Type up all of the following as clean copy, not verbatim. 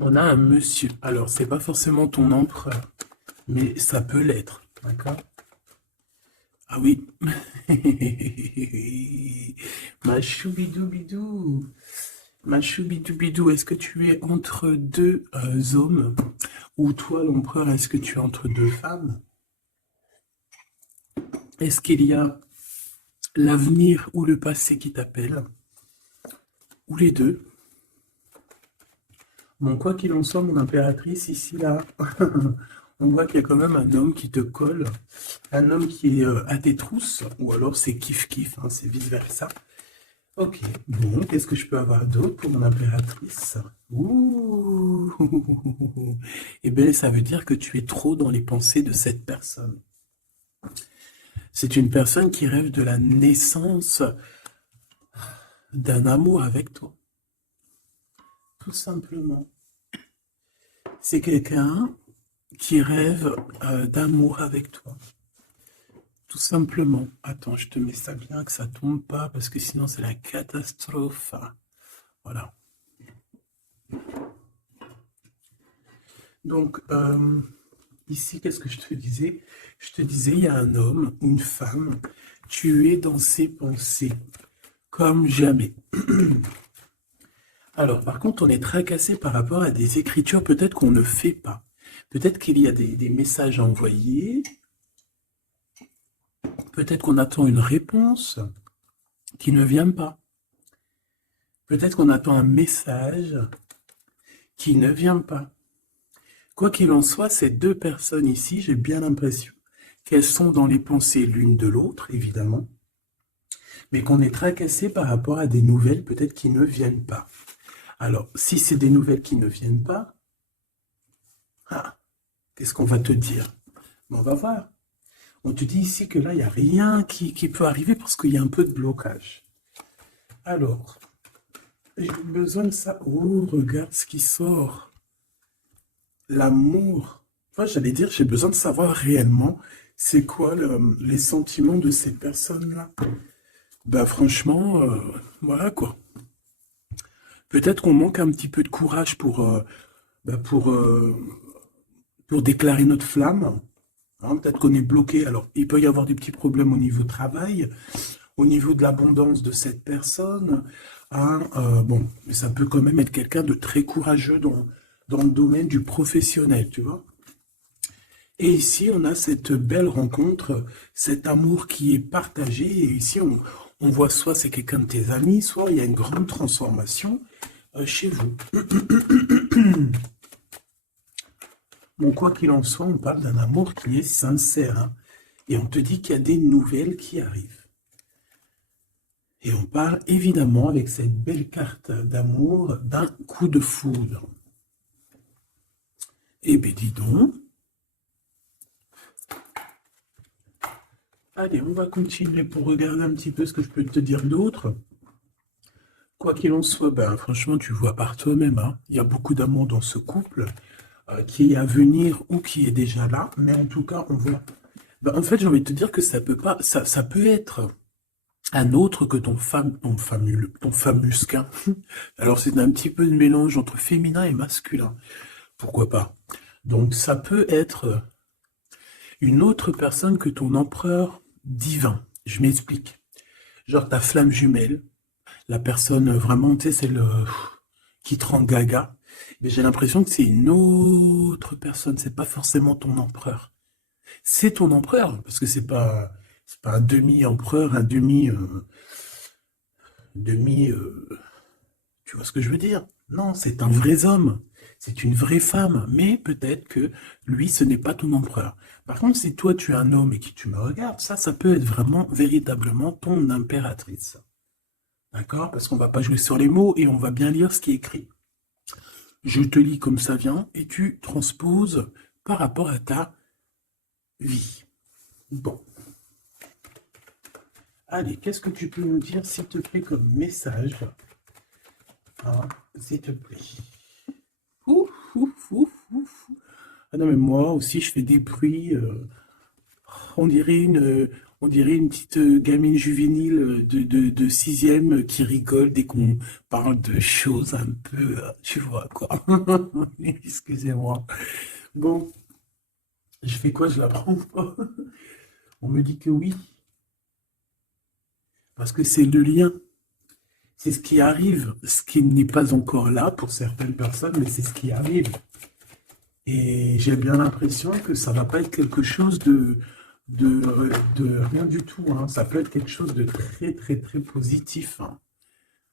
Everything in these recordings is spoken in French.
On a un monsieur. Alors, c'est pas forcément ton empereur, mais ça peut l'être. D'accord? Ah oui. Ma choubidoubidou. Ma choubidoubidou, est-ce que tu es entre deux hommes? Ou toi, l'empereur, est-ce que tu es entre deux femmes? Est-ce qu'il y a l'avenir ou le passé qui t'appelle? Ou les deux? Bon, quoi qu'il en soit, mon impératrice, ici, là, on voit qu'il y a quand même un homme qui te colle, un homme qui est à tes trousses, ou alors c'est kiff-kiff, hein, c'est vice-versa. Ok, bon, qu'est-ce que je peux avoir d'autre pour mon impératrice? Ouh, eh bien, ça veut dire que tu es trop dans les pensées de cette personne. C'est une personne qui rêve de la naissance d'un amour avec toi, tout simplement. C'est quelqu'un qui rêve d'amour avec toi. Tout simplement. Attends, je te mets ça bien, que ça tombe pas, parce que sinon c'est la catastrophe. Voilà. Donc, ici, qu'est-ce que je te disais? Je te disais, il y a un homme, une femme, tu es dans ses pensées, comme jamais. Alors, par contre, on est tracassé par rapport à des écritures peut-être qu'on ne fait pas. Peut-être qu'il y a des messages à envoyer, peut-être qu'on attend une réponse qui ne vient pas. Peut-être qu'on attend un message qui ne vient pas. Quoi qu'il en soit, ces deux personnes ici, j'ai bien l'impression qu'elles sont dans les pensées l'une de l'autre, évidemment, mais qu'on est tracassé par rapport à des nouvelles peut-être qui ne viennent pas. Alors, si c'est des nouvelles qui ne viennent pas, ah, qu'est-ce qu'on va te dire? On va voir. On te dit ici que là, il n'y a rien qui peut arriver parce qu'il y a un peu de blocage. Alors, j'ai besoin de ça. Oh, regarde ce qui sort. L'amour. Moi, j'allais dire, j'ai besoin de savoir réellement c'est quoi les sentiments de ces personnes-là. Ben franchement, voilà quoi. Peut-être qu'on manque un petit peu de courage ben, pour déclarer notre flamme. Hein, peut-être qu'on est bloqué. Alors, il peut y avoir des petits problèmes au niveau travail, au niveau de l'abondance de cette personne. Hein, bon, mais ça peut quand même être quelqu'un de très courageux dans le domaine du professionnel, tu vois. Et ici, on a cette belle rencontre, cet amour qui est partagé. Et ici, on voit soit c'est quelqu'un de tes amis, soit il y a une grande transformation chez vous. Bon, quoi qu'il en soit, on parle d'un amour qui est sincère, hein. Et on te dit qu'il y a des nouvelles qui arrivent. Et on parle évidemment avec cette belle carte d'amour d'un coup de foudre. Eh bien, dis donc. Allez, on va continuer pour regarder un petit peu ce que je peux te dire d'autre. Quoi qu'il en soit, ben, franchement, tu vois par toi-même, hein, il y a beaucoup d'amour dans ce couple, qui est à venir ou qui est déjà là, mais en tout cas, on voit. Ben, en fait, j'ai envie de te dire que ça peut pas, ça peut être un autre que ton famusquin. Alors, c'est un petit peu de mélange entre féminin et masculin. Pourquoi pas? Donc, ça peut être une autre personne que ton empereur divin. Je m'explique. Genre ta flamme jumelle, la personne vraiment, tu sais, celle qui te rend gaga. Mais j'ai l'impression que c'est une autre personne, c'est pas forcément ton empereur. C'est ton empereur, parce que c'est pas un demi-empereur, un demi, tu vois ce que je veux dire? Non, c'est un vrai homme, c'est une vraie femme, mais peut-être que lui, ce n'est pas ton empereur. Par contre, si toi, tu es un homme et que tu me regardes, ça peut être vraiment, véritablement ton impératrice. D'accord? Parce qu'on va pas jouer sur les mots et on va bien lire ce qui est écrit. Je te lis comme ça vient et tu transposes par rapport à ta vie. Bon. Allez, qu'est-ce que tu peux nous dire, s'il te plaît, comme message? Hein, s'il te plaît. Ouf, ouf, ouf, ouf. Ah non, mais moi aussi, je fais des bruits. On dirait On dirait une petite gamine juvénile de sixième qui rigole dès qu'on parle de choses un peu, tu vois, quoi. Excusez-moi. Bon, je fais quoi? Je la prends pas. On me dit que oui, parce que c'est le lien. C'est ce qui arrive, ce qui n'est pas encore là pour certaines personnes, mais c'est ce qui arrive. Et j'ai bien l'impression que ça va pas être quelque chose de, de rien du tout, hein. Ça peut être quelque chose de très, très, très positif, hein.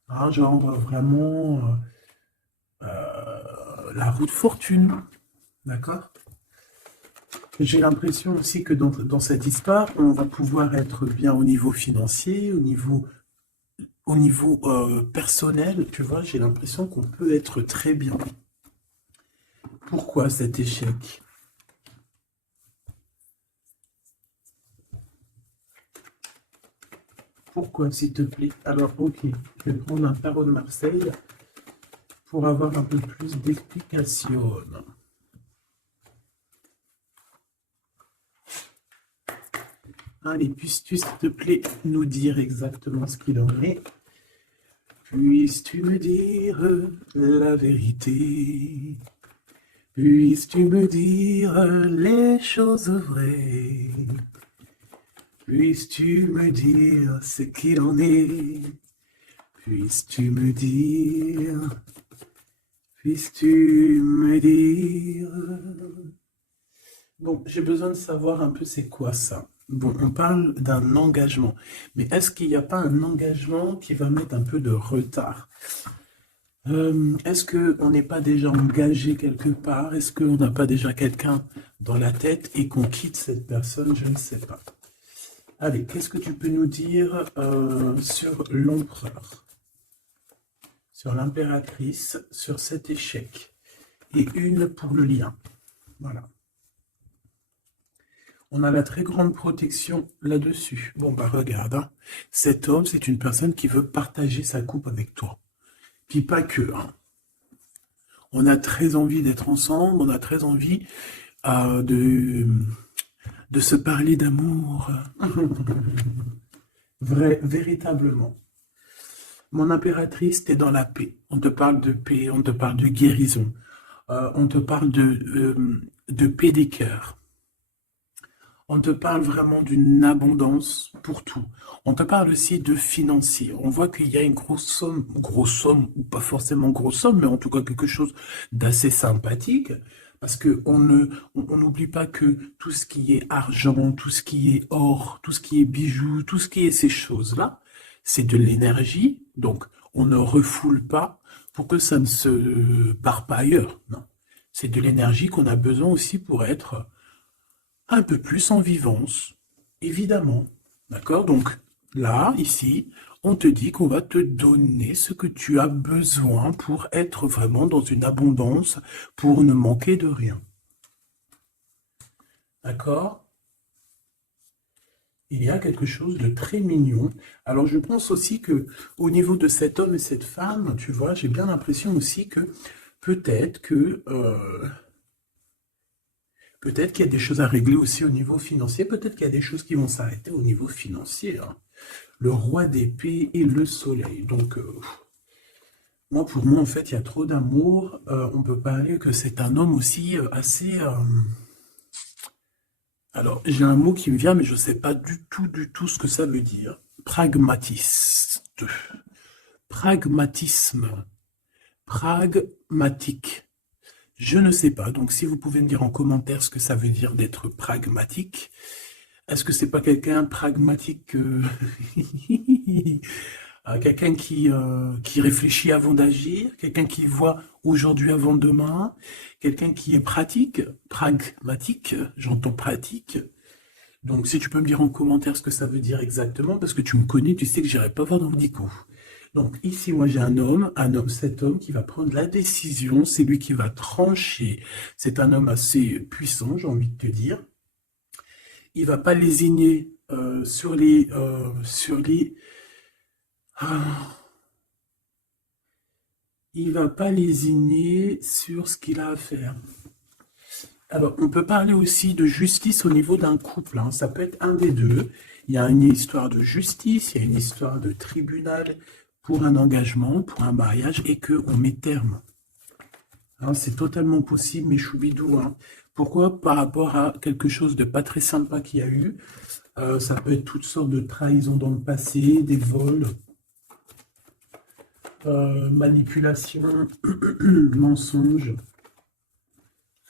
Hein, genre vraiment la roue de fortune, d'accord? J'ai l'impression aussi que dans cette histoire, on va pouvoir être bien au niveau financier, au niveau personnel, tu vois, j'ai l'impression qu'on peut être très bien. Pourquoi cet échec? Pourquoi, s'il te plaît? Alors, ok, je vais prendre un tarot de Marseille pour avoir un peu plus d'explications. Allez, puisses-tu, s'il te plaît, nous dire exactement ce qu'il en est? Puisses-tu me dire la vérité? Puisses-tu me dire les choses vraies? Puisses-tu me dire ce qu'il en est? Puisses-tu me dire? Puisses-tu me dire? Bon, j'ai besoin de savoir un peu c'est quoi ça. Bon, on parle d'un engagement, mais est-ce qu'il n'y a pas un engagement qui va mettre un peu de retard? Est-ce qu'on n'est pas déjà engagé quelque part? Est-ce qu'on n'a pas déjà quelqu'un dans la tête et qu'on quitte cette personne? Je ne sais pas. Allez, qu'est-ce que tu peux nous dire sur l'empereur, sur l'impératrice, sur cet échec? Et une pour le lien. Voilà. On a la très grande protection là-dessus. Bon, bah regarde, hein. Cet homme, c'est une personne qui veut partager sa coupe avec toi. Puis pas que, hein. On a très envie d'être ensemble, on a très envie de se parler d'amour. Véritablement. Mon impératrice, t'es dans la paix. On te parle de paix, on te parle de guérison. On te parle de paix des cœurs. On te parle vraiment d'une abondance pour tout. On te parle aussi de financier. On voit qu'il y a une grosse somme, ou pas forcément grosse somme, mais en tout cas quelque chose d'assez sympathique. Parce que on n'oublie pas que tout ce qui est argent, tout ce qui est or, tout ce qui est bijoux, tout ce qui est ces choses-là, c'est de l'énergie. Donc, on ne refoule pas pour que ça ne se part pas ailleurs. Non. C'est de l'énergie qu'on a besoin aussi pour être un peu plus en vivance, évidemment. D'accord? Donc là, ici, on te dit qu'on va te donner ce que tu as besoin pour être vraiment dans une abondance, pour ne manquer de rien. D'accord? Il y a quelque chose de très mignon. Alors je pense aussi que au niveau de cet homme et cette femme, tu vois, j'ai bien l'impression aussi que peut-être que peut-être qu'il y a des choses à régler aussi au niveau financier. Peut-être qu'il y a des choses qui vont s'arrêter au niveau financier, hein. Le roi d'épée et le soleil. Donc, moi, pour moi, en fait, il y a trop d'amour. On peut parler que c'est un homme aussi assez... Alors, j'ai un mot qui me vient, mais je ne sais pas du tout ce que ça veut dire. Pragmatiste. Pragmatisme. Pragmatique. Je ne sais pas. Donc, si vous pouvez me dire en commentaire ce que ça veut dire d'être pragmatique. Est-ce que c'est pas quelqu'un pragmatique, quelqu'un qui réfléchit avant d'agir, quelqu'un qui voit aujourd'hui avant demain, quelqu'un qui est pratique, pragmatique, j'entends pratique. Donc, si tu peux me dire en commentaire ce que ça veut dire exactement, parce que tu me connais, tu sais que j'irai pas voir dans le dico. Donc ici, moi j'ai cet homme qui va prendre la décision, c'est lui qui va trancher. C'est un homme assez puissant, j'ai envie de te dire. Il va pas lésigner ah, il va pas lésigner sur ce qu'il a à faire. Alors, on peut parler aussi de justice au niveau d'un couple, hein. Ça peut être un des deux. Il y a une histoire de justice, il y a une histoire de tribunal pour un engagement, pour un mariage, et qu'on met terme. Hein, c'est totalement possible, mes choubidous. Hein. Pourquoi? Par rapport à quelque chose de pas très sympa qu'il y a eu. Ça peut être toutes sortes de trahisons dans le passé, des vols, manipulation, mensonges.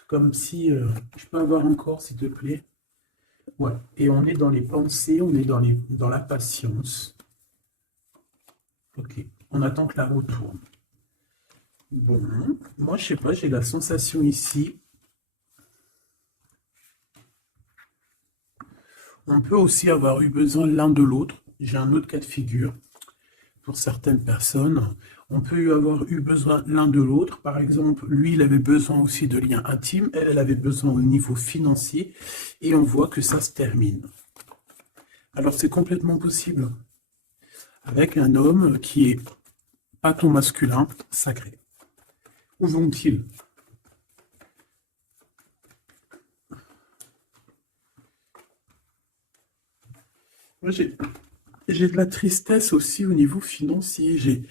Comme si... je peux avoir encore, s'il te plaît? Ouais. Et on est dans les pensées, on est dans la patience. Ok. On attend que la roue tourne. Bon. Moi, je sais pas, j'ai la sensation ici. On peut aussi avoir eu besoin l'un de l'autre. J'ai un autre cas de figure. Pour certaines personnes, on peut avoir eu besoin l'un de l'autre. Par exemple, lui, il avait besoin aussi de liens intimes. Elle avait besoin au niveau financier. Et on voit que ça se termine. Alors, c'est complètement possible. Avec un homme qui est pas ton masculin sacré. Où vont-ils? Moi, j'ai de la tristesse aussi au niveau financier.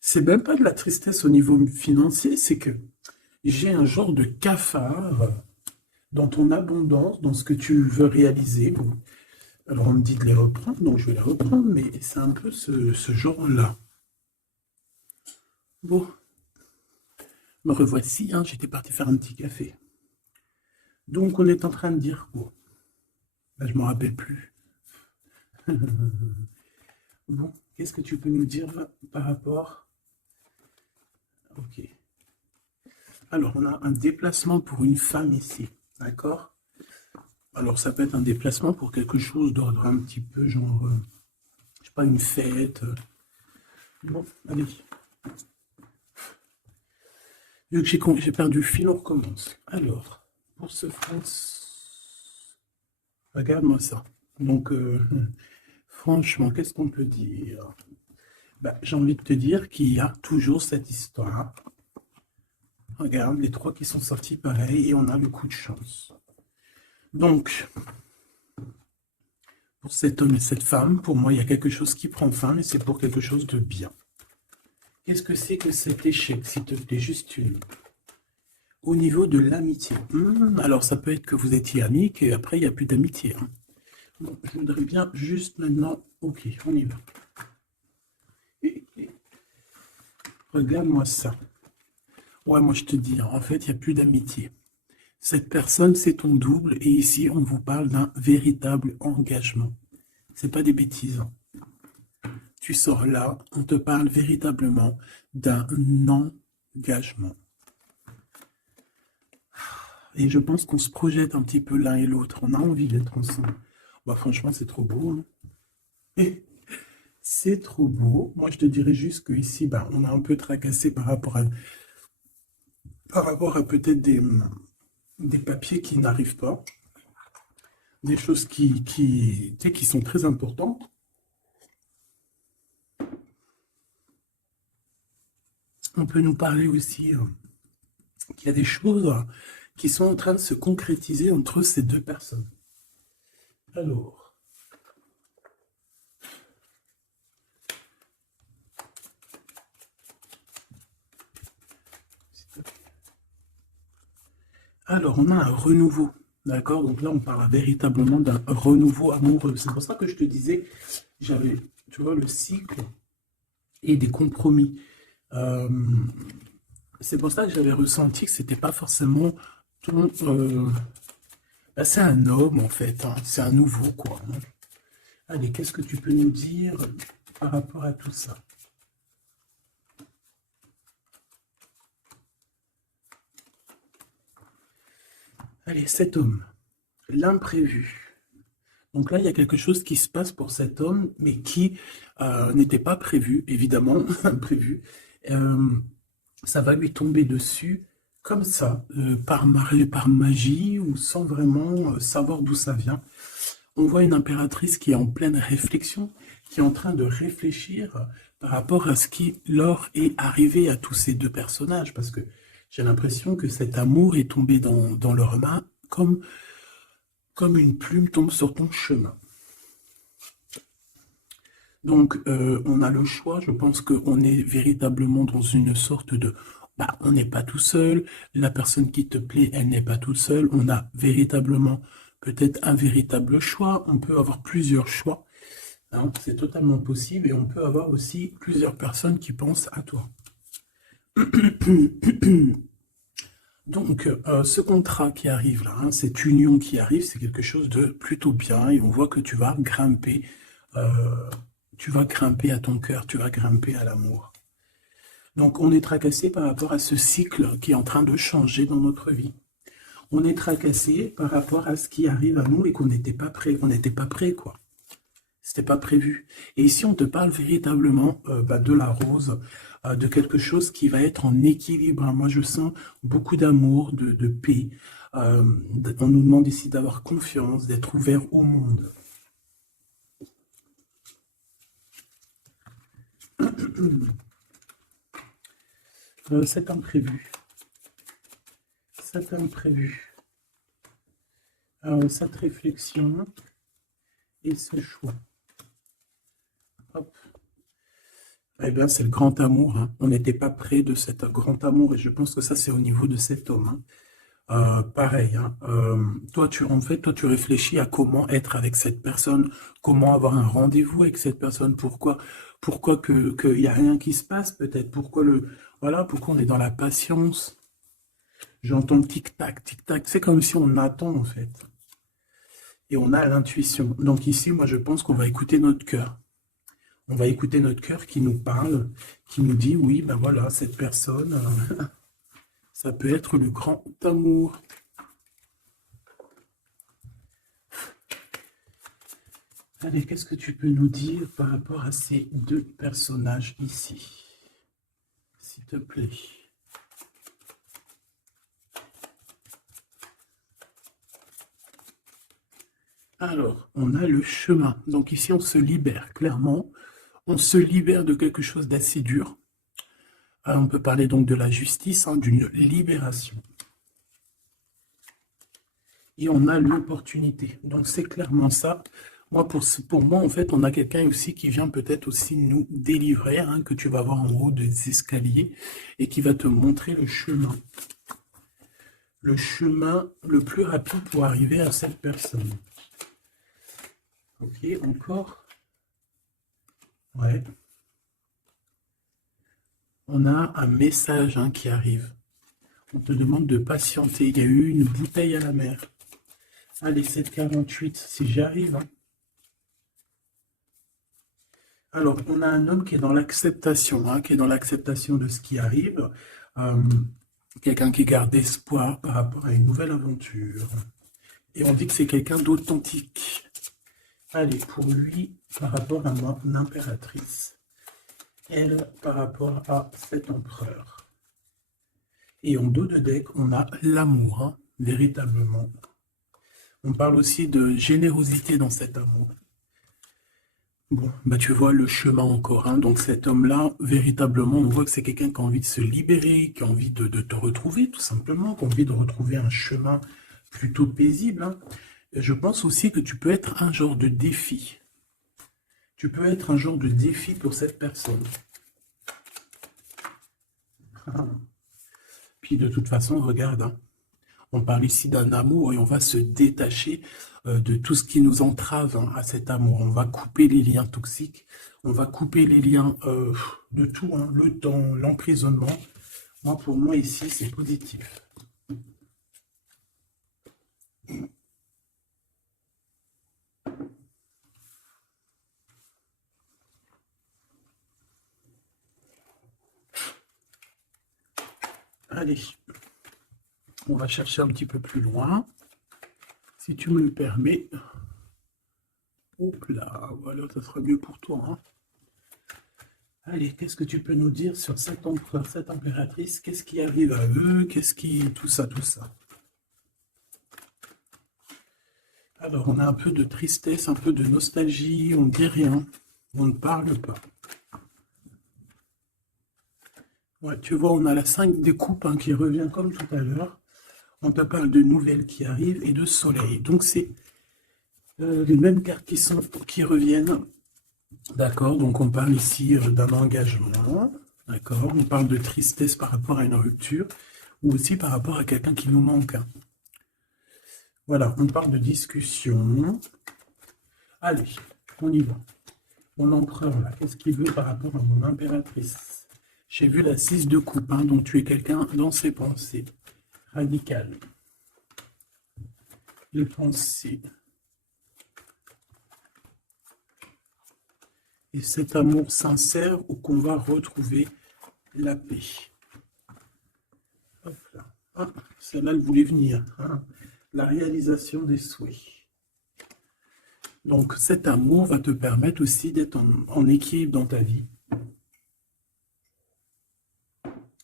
C'est même pas de la tristesse au niveau financier, c'est que j'ai un genre de cafard dans ton abondance, dans ce que tu veux réaliser. Bon, alors on me dit de les reprendre, donc je vais les reprendre, mais c'est un peu ce genre-là. Bon, me revoici, hein, j'étais parti faire un petit café. Donc on est en train de dire quoi? Là, je ne me rappelle plus. Bon, qu'est-ce que tu peux nous dire par rapport? Ok. Alors, on a un déplacement pour une femme ici, d'accord? Alors, ça peut être un déplacement pour quelque chose d'ordre un petit peu genre, je sais pas, une fête. Bon, allez. Vu que j'ai perdu le fil, on recommence. Alors, pour ce France, regarde-moi ça. Donc, franchement, qu'est-ce qu'on peut dire? Bah, j'ai envie de te dire qu'il y a toujours cette histoire. Regarde, les trois qui sont sortis pareil, et on a le coup de chance. Donc, pour cet homme et cette femme, pour moi, il y a quelque chose qui prend fin, mais c'est pour quelque chose de bien. Qu'est-ce que c'est que cet échec, s'il te plaît? Juste une. Au niveau de l'amitié. Alors, ça peut être que vous étiez amis, et après, il n'y a plus d'amitié. Hein. Bon, je voudrais bien juste maintenant... Ok, on y va. Regarde-moi ça. Ouais, moi, je te dis, en fait, il n'y a plus d'amitié. Cette personne, c'est ton double, et ici, on vous parle d'un véritable engagement. C'est pas des bêtises. Hein. Tu sors là, on te parle véritablement d'un engagement. Et je pense qu'on se projette un petit peu l'un et l'autre. On a envie d'être ensemble. Bah, franchement, c'est trop beau. Hein. C'est trop beau. Moi, je te dirais juste qu'ici, bah, on a un peu tracassé par rapport à peut-être des papiers qui n'arrivent pas. Des choses qui sont très importantes. On peut nous parler aussi qu'il y a des choses qui sont en train de se concrétiser entre ces deux personnes. Alors, on a un renouveau, d'accord? Donc là, on parle véritablement d'un renouveau amoureux. C'est pour ça que je te disais, j'avais, tu vois, le cycle et des compromis. C'est pour ça que j'avais ressenti que c'était pas forcément ton... bah, c'est un homme, en fait. Hein. C'est un nouveau, quoi. Hein. Allez, qu'est-ce que tu peux nous dire par rapport à tout ça? Allez, cet homme, l'imprévu. Donc là, il y a quelque chose qui se passe pour cet homme, mais qui n'était pas prévu, évidemment, imprévu. Ça va lui tomber dessus comme ça, par magie ou sans vraiment savoir d'où ça vient. On voit une impératrice qui est en pleine réflexion, qui est en train de réfléchir par rapport à ce qui leur est arrivé à tous ces deux personnages, parce que j'ai l'impression que cet amour est tombé dans leurs mains comme une plume tombe sur ton chemin. Donc, on a le choix. Je pense qu'on est véritablement dans une sorte de... Bah, on n'est pas tout seul. La personne qui te plaît, elle n'est pas toute seule. On a véritablement peut-être un véritable choix. On peut avoir plusieurs choix, hein. C'est totalement possible. Et on peut avoir aussi plusieurs personnes qui pensent à toi. Donc, ce contrat qui arrive là, hein, cette union qui arrive, c'est quelque chose de plutôt bien. Et on voit que euh, tu vas grimper à ton cœur, tu vas grimper à l'amour. Donc, on est tracassé par rapport à ce cycle qui est en train de changer dans notre vie. On est tracassé par rapport à ce qui arrive à nous et qu'on n'était pas prêt. On n'était pas prêt, quoi. C'était pas prévu. Et ici, on te parle véritablement de la rose, de quelque chose qui va être en équilibre. Moi, je sens beaucoup d'amour, de paix. On nous demande ici d'avoir confiance, d'être ouvert au monde. Cet imprévu. Cet imprévu. Cette réflexion et ce choix. Hop. Eh bien, c'est le grand amour, hein. On n'était pas près de cet grand amour et je pense que ça, c'est au niveau de cet homme, hein. Pareil, hein. Toi, tu réfléchis à comment être avec cette personne, comment avoir un rendez-vous avec cette personne, pourquoi qu'il n'y a rien qui se passe, peut-être, voilà, pourquoi on est dans la patience. J'entends tic-tac, tic-tac, c'est comme si on attend, en fait. Et on a l'intuition. Donc ici, moi, je pense qu'on va écouter notre cœur. On va écouter notre cœur qui nous parle, qui nous dit, oui, ben voilà, cette personne, ça peut être le grand amour. Allez, qu'est-ce que tu peux nous dire par rapport à ces deux personnages ici, s'il te plaît? Alors, on a le chemin. Donc ici, on se libère, clairement. On se libère de quelque chose d'assez dur. On peut parler donc de la justice, hein, d'une libération. Et on a l'opportunité. Donc c'est clairement ça. Moi, pour moi, en fait, on a quelqu'un aussi qui vient peut-être aussi nous délivrer, hein, que tu vas voir en haut des escaliers, et qui va te montrer le chemin. Le chemin le plus rapide pour arriver à cette personne. Ok, encore. Ouais. On a un message, hein, qui arrive. On te demande de patienter. Il y a eu une bouteille à la mer. Allez, 7,48, si j'y arrive, hein. Alors, on a un homme qui est dans l'acceptation, hein, qui est dans l'acceptation de ce qui arrive. Quelqu'un qui garde espoir par rapport à une nouvelle aventure. Et on dit que c'est quelqu'un d'authentique. Allez, pour lui, par rapport à mon impératrice. Elle, par rapport à cet empereur. Et en dos de deck, on a l'amour, hein, véritablement. On parle aussi de générosité dans cet amour. Bon, bah tu vois le chemin encore, hein. Donc cet homme-là, véritablement, on voit que c'est quelqu'un qui a envie de se libérer, qui a envie de te retrouver, tout simplement, qui a envie de retrouver un chemin plutôt paisible, hein. Et je pense aussi que tu peux être un genre de défi. Tu peux être un genre de défi pour cette personne. Puis de toute façon, regarde, hein, on parle ici d'un amour et on va se détacher de tout ce qui nous entrave, hein, à cet amour. On va couper les liens toxiques, on va couper les liens de tout, hein, le temps, l'emprisonnement. Moi, pour moi, ici, c'est positif. Allez, on va chercher un petit peu plus loin, si tu me le permets. Hop là, voilà, ça sera mieux pour toi, hein. Allez, qu'est-ce que tu peux nous dire sur cet empereur, cette impératrice? Qu'est-ce qui arrive à eux? Qu'est-ce qui... Tout ça, tout ça. Alors, on a un peu de tristesse, un peu de nostalgie, on ne dit rien, on ne parle pas. Ouais, tu vois, on a la 5 des coupes, hein, qui revient comme tout à l'heure. On te parle de nouvelles qui arrivent et de soleil. Donc, c'est les mêmes cartes qui reviennent. D'accord, donc on parle ici d'un engagement. D'accord, on parle de tristesse par rapport à une rupture ou aussi par rapport à quelqu'un qui nous manque, hein. Voilà, on parle de discussion. Allez, on y va. Mon empereur, là, qu'est-ce qu'il veut par rapport à mon impératrice? J'ai vu la 6 de coupe, hein, donc tu es quelqu'un dans ses pensées. Radical. Les pensées. Et cet amour sincère où qu'on va retrouver la paix. Hop là. Ah, celle-là, elle voulait venir, hein. La réalisation des souhaits. Donc cet amour va te permettre aussi d'être en équilibre dans ta vie.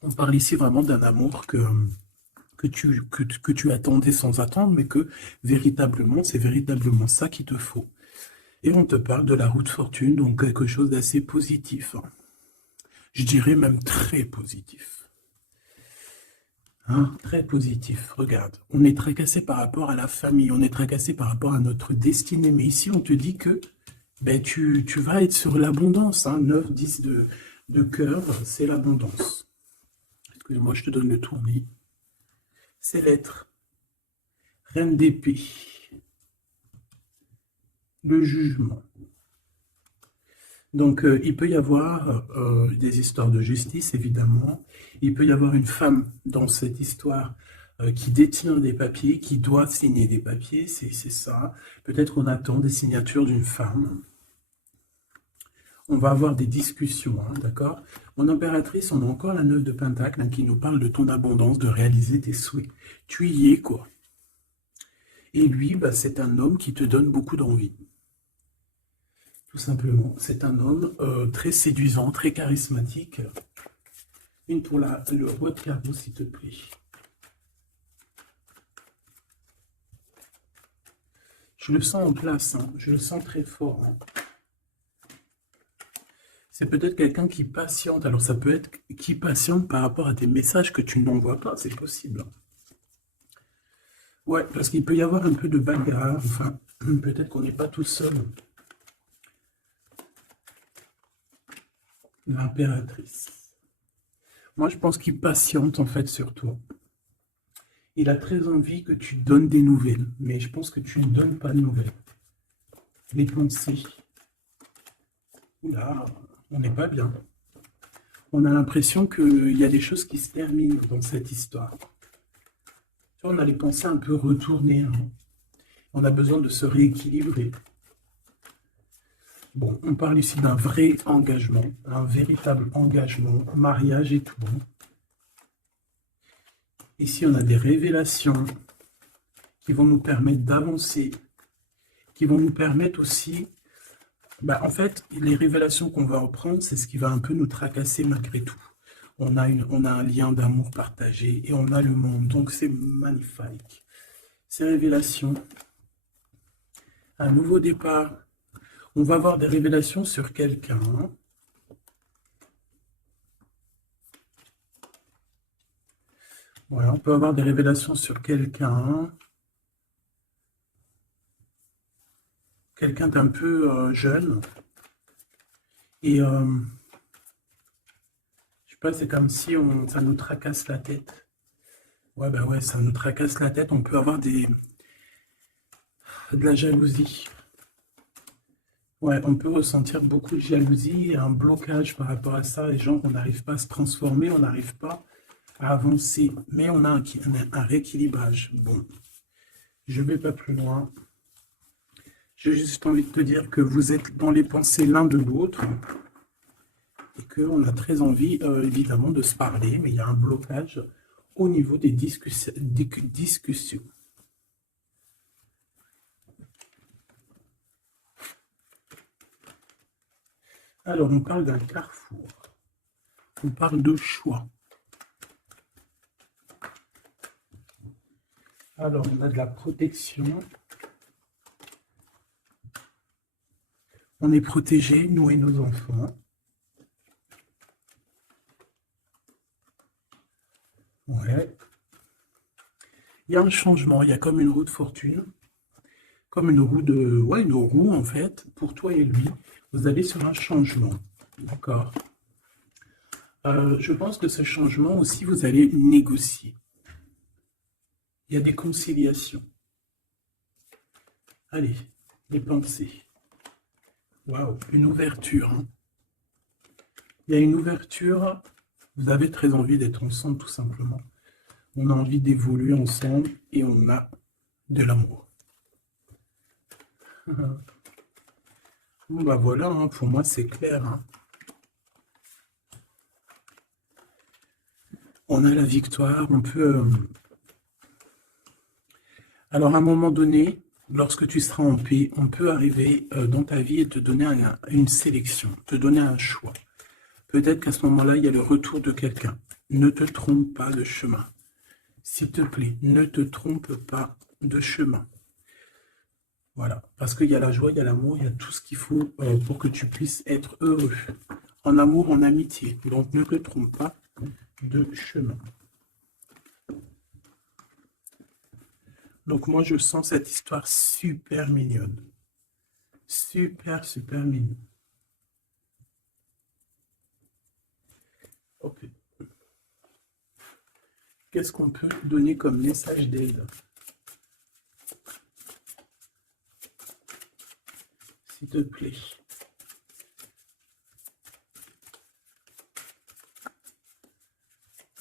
On parle ici vraiment d'un amour que tu attendais sans attendre, mais que véritablement, c'est véritablement ça qu'il te faut. Et on te parle de la route fortune, donc quelque chose d'assez positif, hein. Je dirais même très positif. Hein, très positif. Regarde, on est tracassé par rapport à la famille, on est tracassé par rapport à notre destinée, mais ici on te dit que ben, tu vas être sur l'abondance, hein. 9, 10 de cœur, c'est l'abondance. Excuse-moi, je te donne le tournis. C'est l'être. Reine d'épée. Le jugement. Donc, il peut y avoir des histoires de justice, évidemment. Il peut y avoir une femme dans cette histoire qui détient des papiers, qui doit signer des papiers, c'est ça. Peut-être on attend des signatures d'une femme. On va avoir des discussions, hein, d'accord? Mon impératrice, on a encore la 9 de Pentacle, hein, qui nous parle de ton abondance, de réaliser tes souhaits. Tu y es, quoi. Et lui, bah, c'est un homme qui te donne beaucoup d'envie. Tout simplement. C'est un homme très séduisant, très charismatique. Une pour le roi de carreau, s'il te plaît. Je le sens en place, hein. Je le sens très fort, hein. C'est peut-être quelqu'un qui patiente. Alors ça peut être qui patiente par rapport à des messages que tu n'envoies pas, c'est possible. Ouais, parce qu'il peut y avoir un peu de bagarre. Enfin, peut-être qu'on n'est pas tout seul. L'impératrice. Moi, je pense qu'il patiente en fait sur toi. Il a très envie que tu donnes des nouvelles, mais je pense que tu ne donnes pas de nouvelles. Les pensées. Oula, on n'est pas bien. On a l'impression qu'il y a des choses qui se terminent dans cette histoire. On a les pensées un peu retournées, hein. On a besoin de se rééquilibrer. Bon, on parle ici d'un vrai engagement, un véritable engagement, mariage et tout. Ici, on a des révélations qui vont nous permettre d'avancer, qui vont nous permettre aussi... Bah, en fait, les révélations qu'on va reprendre, c'est ce qui va un peu nous tracasser malgré tout. On a un lien d'amour partagé et on a le monde, donc c'est magnifique. Ces révélations, un nouveau départ. On va avoir des révélations sur quelqu'un. Voilà, on peut avoir des révélations sur quelqu'un. Quelqu'un d'un peu jeune. Et je sais pas, c'est comme si ça nous tracasse la tête. Ouais, ben ouais, ça nous tracasse la tête. On peut avoir de la jalousie. Ouais, on peut ressentir beaucoup de jalousie et un blocage par rapport à ça. Les gens, on n'arrive pas à se transformer, on n'arrive pas à avancer. Mais on a un rééquilibrage. Bon, je ne vais pas plus loin. J'ai juste envie de te dire que vous êtes dans les pensées l'un de l'autre et qu'on a très envie, évidemment, de se parler, mais il y a un blocage au niveau des discussions. Alors, on parle d'un carrefour. On parle de choix. Alors, on a de la protection. On est protégé, nous et nos enfants. Ouais. Il y a un changement, il y a comme une roue de fortune. comme une roue de, ouais, une roue en fait, pour toi et lui. Vous allez sur un changement, d'accord? Je pense que ce changement aussi, vous allez négocier. Il y a des conciliations. Allez, des pensées. Waouh, une ouverture, hein. Il y a une ouverture. Vous avez très envie d'être ensemble, tout simplement. On a envie d'évoluer ensemble et on a de l'amour. Bon, bah voilà, hein, pour moi, c'est clair, hein. On a la victoire, on peut... Alors, à un moment donné, lorsque tu seras en paix, on peut arriver dans ta vie et te donner une sélection, te donner un choix. Peut-être qu'à ce moment-là, il y a le retour de quelqu'un. Ne te trompe pas de chemin. S'il te plaît, ne te trompe pas de chemin. Voilà, parce qu'il y a la joie, il y a l'amour, il y a tout ce qu'il faut pour que tu puisses être heureux. En amour, en amitié. Donc, ne te trompe pas de chemin. Donc, moi, je sens cette histoire super mignonne. Super, super mignonne. Ok. Qu'est-ce qu'on peut donner comme message d'aide? S'il te plaît.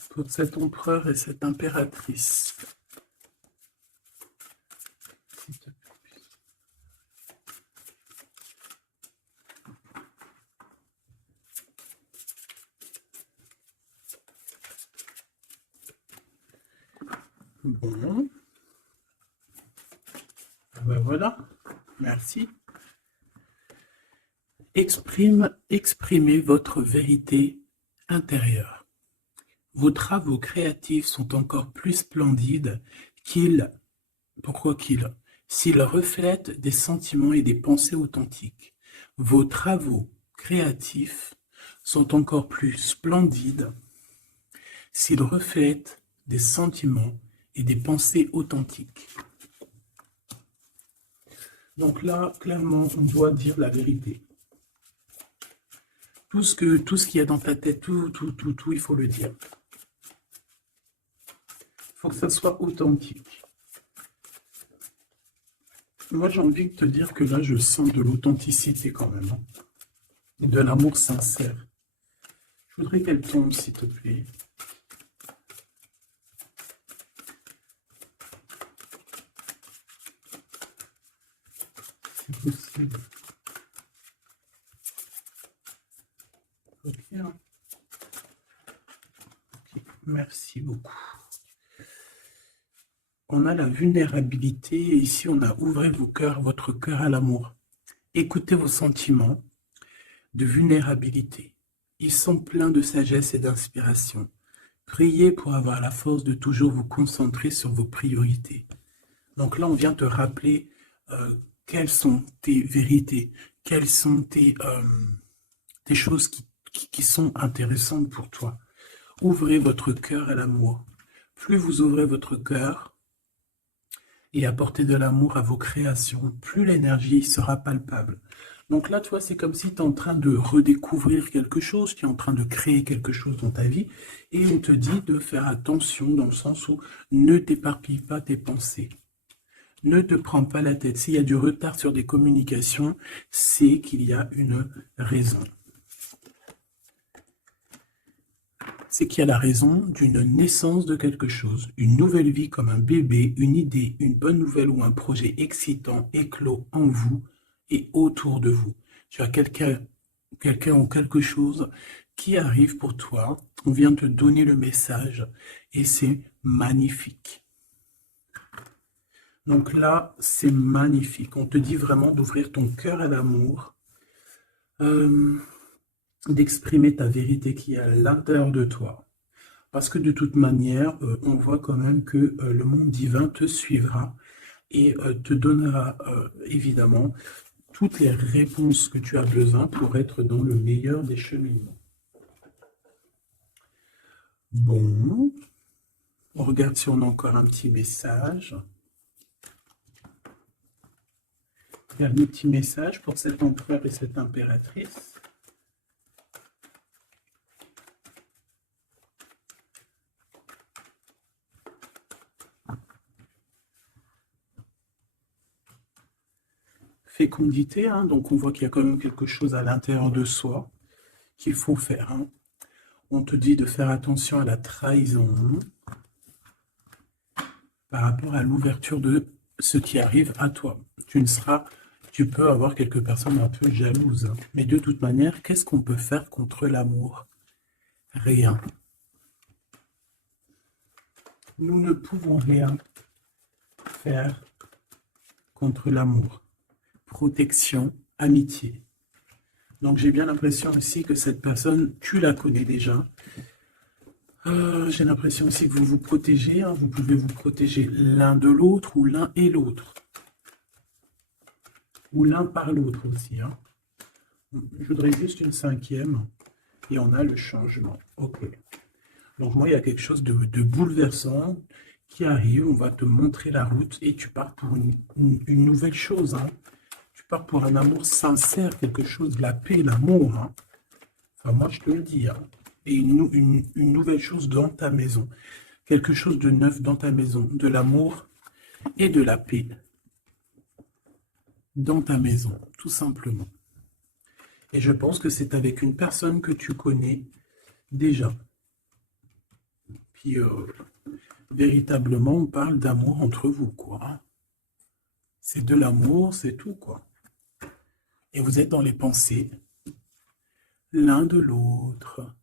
Pour cet empereur et cette impératrice. S'il te plaît. Bon. Ben voilà. Merci. Exprimez votre vérité intérieure. Vos travaux créatifs sont encore plus splendides s'ils reflètent des sentiments et des pensées authentiques. Vos travaux créatifs sont encore plus splendides s'ils reflètent des sentiments et des pensées authentiques. Donc là, clairement, on doit dire la vérité. Tout ce qu'il y a dans ta tête, tout, il faut le dire. Il faut que ça soit authentique. Moi, j'ai envie de te dire que là, je sens de l'authenticité quand même, hein, et de l'amour sincère. Je voudrais qu'elle tombe, s'il te plaît. C'est possible. Ok, hein. Ok, merci beaucoup. On a la vulnérabilité, et ici on a ouvrez votre cœur à l'amour. Écoutez vos sentiments de vulnérabilité. Ils sont pleins de sagesse et d'inspiration. Priez pour avoir la force de toujours vous concentrer sur vos priorités. Donc là, on vient te rappeler quelles sont tes vérités, quelles sont tes choses qui sont intéressantes pour toi. Ouvrez votre cœur à l'amour. Plus vous ouvrez votre cœur, et apporter de l'amour à vos créations, plus l'énergie sera palpable. Donc là, tu vois, c'est comme si tu es en train de redécouvrir quelque chose, tu es en train de créer quelque chose dans ta vie, et on te dit de faire attention dans le sens où ne t'éparpille pas tes pensées. Ne te prends pas la tête. S'il y a du retard sur des communications, c'est qu'il y a une raison. C'est qu'il y a la raison d'une naissance de quelque chose, une nouvelle vie comme un bébé, une idée, une bonne nouvelle ou un projet excitant éclos en vous et autour de vous. Tu as quelqu'un ou quelque chose qui arrive pour toi, on vient te donner le message et c'est magnifique. Donc là, c'est magnifique. On te dit vraiment d'ouvrir ton cœur à l'amour, d'exprimer ta vérité qui est à l'intérieur de toi. Parce que de toute manière, on voit quand même que le monde divin te suivra et te donnera évidemment toutes les réponses que tu as besoin pour être dans le meilleur des cheminements. Bon, on regarde si on a encore un petit message. Dernier petit message pour cet empereur et cette impératrice. Fécondité, hein, donc on voit qu'il y a quand même quelque chose à l'intérieur de soi qu'il faut faire. Hein. On te dit de faire attention à la trahison par rapport à l'ouverture de ce qui arrive à toi. Tu peux avoir quelques personnes un peu jalouses. Hein. Mais de toute manière, qu'est-ce qu'on peut faire contre l'amour? Rien. Nous ne pouvons rien faire contre l'amour. Protection, amitié. Donc j'ai bien l'impression aussi que cette personne, tu la connais déjà. J'ai l'impression aussi que vous vous protégez. Hein. Vous pouvez vous protéger l'un de l'autre ou l'un et l'autre. Ou l'un par l'autre aussi. Hein. Je voudrais juste une cinquième. Et on a le changement. Ok. Donc moi, il y a quelque chose de bouleversant qui arrive. On va te montrer la route et tu pars pour une nouvelle chose. Hein. Tu pars pour un amour sincère, quelque chose, la paix, l'amour. Hein. Enfin, moi, je te le dis. Hein. Et une nouvelle chose dans ta maison. Quelque chose de neuf dans ta maison. De l'amour et de la paix. Dans ta maison, tout simplement. Et je pense que c'est avec une personne que tu connais déjà. Puis, véritablement, on parle d'amour entre vous, quoi. C'est de l'amour, c'est tout, quoi. Et vous êtes dans les pensées l'un de l'autre.